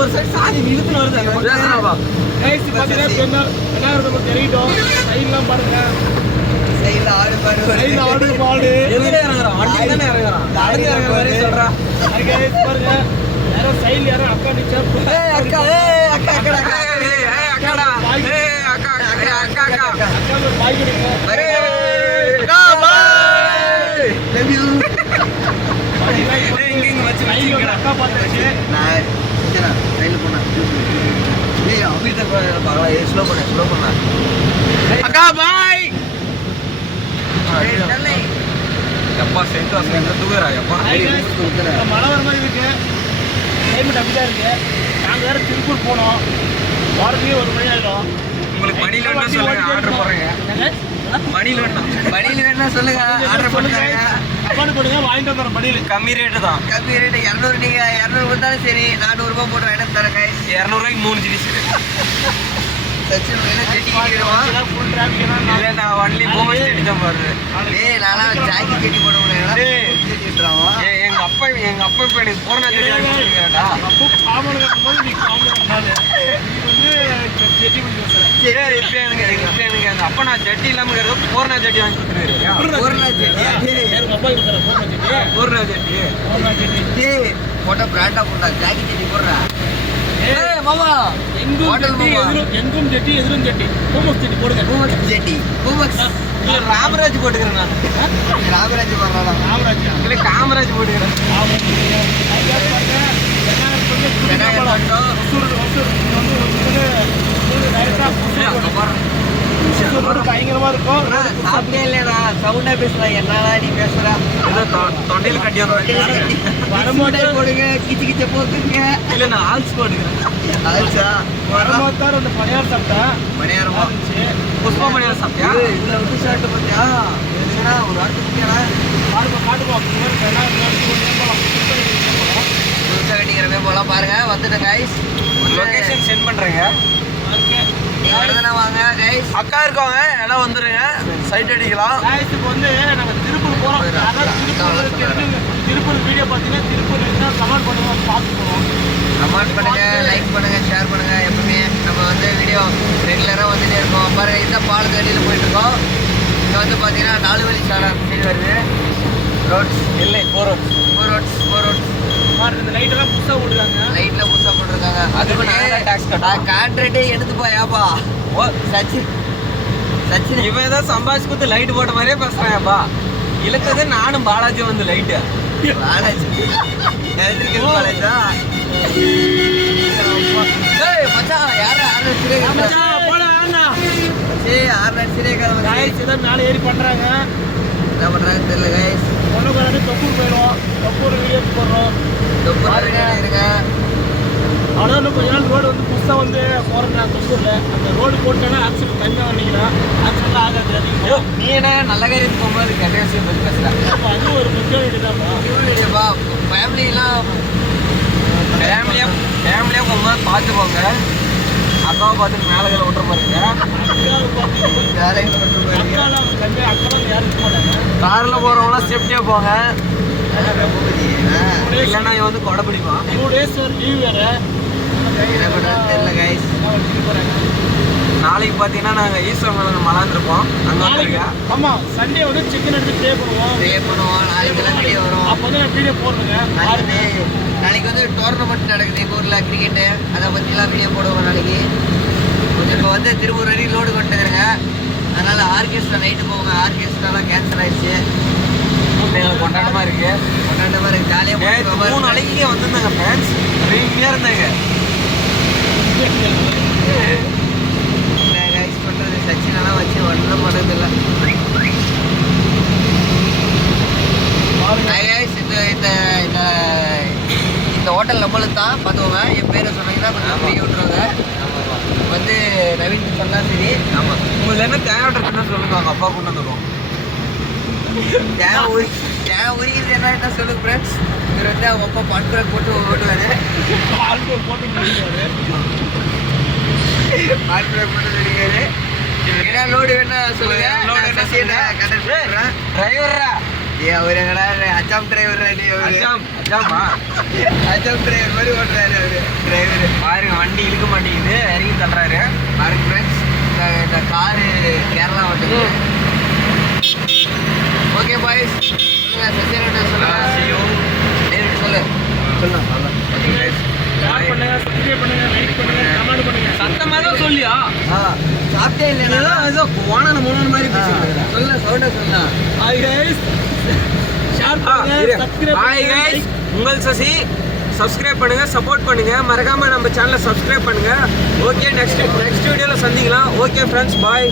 ஒரு சைடு சாதி இழுத்துன்னு வருது. கைஸ் பார்த்தீங்கன்னா என்ன தெரியும் சைட்லாம் பாருங்க. சைடுல ஆடு பாடு, சைடுல ஆடு பாடு. எதுல இறங்குறான்? வண்டி தானே இறங்குறான். நடந்து இறங்குறாரு சொல்றா. கைஸ் பாருங்க. யாரோ சைடுல யாரோ அக்கா நிச்சா. ஏய் அக்கா, ஏய் அக்கா அக்கா ஏய் அக்காடா. ஏய் அக்கா அக்கா அக்கா அக்கா ஒரு பாய் கொடுங்க. அக்கா பாய். Love you. இங்க வச்சு வைங்க. அக்கா பாத்தாச்சு. நான் சீக்கிரம் கையில போனா. ஏய் அபிட்ட பாக்கல. ஏய் ஸ்லோ பண்ணு. அக்கா பாய். எப்பா சென்ட் வாசல் தூக்குறா எப்பா. மழை வர மாதிரி இருக்கு. கிளைமேட் அப்படிதான் இருக்கு. நாங்கள் வேறு திருப்பூர் போனோம். வாரத்துலேயே ஒரு மணி ஆகிடும். உங்களுக்கு மணியில் வேணா சொல்லுங்க, ஆர்டர் போடுறேங்க. மணியில் வேணா சொல்லுங்க, ஆர்டர் பண்ணுங்க. அப்பான்னு போடுங்க, வாங்கிட்டு வந்துடுறோம். மணியில் கம்மி ரேட்டு தான். கம்மி ரேட்டு 200. நீங்கள் 200 கொடுத்தாலும் சரி, 400 ரூபா போட்டு வேணும் தரேங்க. 200 3 ஜிடி எங்க அப்பா இப்ப எனக்கு போறா அப்ப நான் ஜட்டி இல்லாம போர்னா ஜட்டி வாங்கி கொடுத்துருவேன். போட்டோ பிராண்டா போட்டா ஜாக்கி ஜட்டி போடுறா. மாமா எங்கும் ஜெட்டி எதிரும் ஜெட்டி பூமக்ஸ் ஜெட்டி போடுங்க. பூமக்ஸ் ஜெட்டி பூமக்ஸ் ராமராஜ் போட்டுக்கிறேன். நான் ராமராஜ் போடுறேன். ராமராஜ் இல்லை காமராஜ் போட்டுக்கிறேன். பயங்கரமா இருக்கும். சாப்பிட்டே இல்லையா சவுண்டா பேசுறேன். என்னடா நீ பேசுறா? தொண்டையில் கட்டி வரமாட்டே போடுங்க. கிச்சு கிச்ச போட்டுங்க. இல்லை நான் ஆல்ஸ் போட்டுக்கிறேன். ஆல்ஸா வரமாட்டார். அந்த பணியாரம் சாப்பிட்டா பணியாரமா புஷ்பா பணியாரம் சாப்பிட்டியா? இதில் வந்து ஷர்ட் பார்த்தியா? ஒரு வாரத்துக்கு முக்கியனா காட்டுப்போம். புதுசாக கட்டிக்கிறவே போகலாம் பாருங்க. வந்துட்டேன் கைஸ். லொக்கேஷன் சென்ட் பண்ணுறேங்க. வாங்க கைஸ். அக்கா இருக்காங்க, எல்லாம் வந்துருங்க. சைட் அடிக்கலாம். இப்போ வந்து நாங்கள் திருப்பூர் போகிறோம். திருப்பூர் வீடியோ பார்த்தீங்கன்னா திருப்பூர் கமெண்ட் பண்ணுங்க, பார்த்து போகிறோம். கமெண்ட் பண்ணுங்க, லைக் பண்ணுங்க, ஷேர் பண்ணுங்க. எப்பவுமே நம்ம வந்து வீடியோ ரெகுலராக வந்துட்டே இருக்கோம். பாருங்க இந்த பாலத்து அடியில் போயிட்டு இருக்கோம். இங்கே வந்து பார்த்தீங்கன்னா 4 வழி சாலை சைடு வருது. ரோட்ஸ் இல்லை 4 ரோட்ஸ். இந்த லைட்டெல்லாம் புதுசாக போட்டுருக்காங்க. லைட்டில் புதுசாக போட்டிருக்காங்க. அது கான்ட்ராக்டே எடுத்து போயாப்பா. ஓ சச்சின் இவன் ஏதாவது சம்பாதிச்சு கொடுத்து லைட் போட்ட மாதிரியே பேசுறான்ப்பா. இழுத்தது நானும் பாலாஜி வந்து லைட்டு. பாலாஜி எலக்ட்ரிக்கல் பாலாஜா. மச்சான் யாரும் 6 மேலே ஏறி பண்றாங்க. என்ன பண்றாங்க தெரியல கைஸ். ஒன்று கொண்டாந்து தொப்பூர் போயிடும். தொப்பூர் வீடியோ போடுறோம். தொப்பூர் இருங்க. ஆனால் இன்னும் கொஞ்ச நாள் ரோடு வந்து புதுசாக வந்து போகிறேன் தொப்பூரில். அந்த ரோடு போட்டோன்னா ஆக்சிடென்ட் கம்மியாக நினைக்கிறேன். ஆக்சிடென்ட்லாம் ஆகாது. அதிகம் நீ என்ன நல்ல காரியத்துக்கு போகும்போது கெட்ட விஷயம் பற்றி பேசுகிறேன். அப்போ அது ஒரு முக்கிய வீடுதான்ப்பா. வீடுப்பா. ஃபேமிலியாக போகும்போது பார்த்துக்கோங்க. அக்காவை பார்த்துட்டு மேலே கீழே விட்டுற பாருங்க. காரில் போகிறவங்களாம் சேஃப்டியாக போங்க. இல்லைன்னா இவன் வந்து கொடை பிடிப்பான். 2 days லீவ் வேறு. என்ன பண்ணுறது தெரியல கைஸ். நாளைக்கு பார்த்தீங்கன்னா நாங்கள் ஈஸ்வரன் மலாந்துருப்போம். அங்கே வந்துருக்கேன். ஆமாம் சண்டே வந்து சிக்கன் எடுத்து ப்ளே பண்ணுவோம். நாளைக்கெல்லாம் வீடியோ வரும். அப்போ வந்து நான் வீடியோ போடுறேங்க. நாளைக்கு வந்து டோர்னமெண்ட் நடக்குது எங்கள் ஊரில் கிரிக்கெட்டு. அதை பற்றிலாம் வீடியோ போடுவோம் நாளைக்கு. கொஞ்சம் இப்போ வந்து திருப்பூர் வரைக்கும் லோடு கொண்டு வந்துருங்க. அதனால் ஆர்கெஸ்ட்ரா நைட்டு போவாங்க. ஆர்கெஸ்ட்ராலாம் கேன்சல் ஆயிடுச்சு. கொண்டாட்டமாக இருக்குது. ஜாலியாக 3 நாளைக்கு வந்துருந்தாங்க ஃப்ரெண்ட்ஸ். ரெடியாக இருந்தாங்க. பண்ணுறது சச்சினெல்லாம் வச்சு ஒன்றும் பண்ணுறதில்லை. இந்த ஹோட்டல் நம்மளுக்கு தான் பார்த்துக்கோங்க. என் பேரை சொன்னீங்கன்னா கொஞ்சம் ஃப்ரீ விட்டுருவாங்க. வந்து நவீன் சொன்னால் சரி. ஆமாம் உங்களுக்கு என்ன தேவை இருக்குன்னு சொல்லுங்க. அவங்க அப்பா கொண்டு வந்துடுவோம். தேவை உரிக்கிறது என்ன சொல்லுங்க ஃப்ரெண்ட்ஸ். இவர் வந்து அவங்க அப்பா பாட்புரக் போட்டு ஓட்டுவார். பாட்புரக் போட்டு நடிக்காரு. என்ன லோடு வேணா சொல்லுங்க. டிரைவரா அவரு எங்கடா அச்சாம் டிரைவர். அச்சாம் டிரைவர் மாதிரி ஓட்டுறாரு அவரு டிரைவர். அந்த காரு கேரளா வந்துருக்கு. ஓகே பாய்ஸ், சொல்லுங்க சத்யநாராயண சொல்லுங்க. டேவிட் சொல்லு. சொல்லலாம். ஓகே गाइस, ஷேர் பண்ணுங்க, சப்ஸ்கிரைப் பண்ணுங்க, லைக் பண்ணுங்க, கமெண்ட் பண்ணுங்க. சத்தமா தான் சொல்லியா? சாப்பிட்டே இல்லைனா ஏதோ போன மூணு மாதிரி பேசிட்டு சொல்ல சவுண்டா சொல்லலாம். ஹாய் गाइस, ஷேர் பண்ணுங்க, சப்ஸ்கிரைப் பண்ணுங்க. ஹாய் गाइस, உங்கள் சசி. சப்ஸ்கிரைப் பண்ணுங்க, சப்போர்ட் பண்ணுங்க, மறக்காம நம்ம சேனலை சப்ஸ்கிரைப் பண்ணுங்க. ஓகே, நெக்ஸ்ட் வீடியோல சந்திக்கலாம். ஓகே ஃப்ரெண்ட்ஸ், பாய்.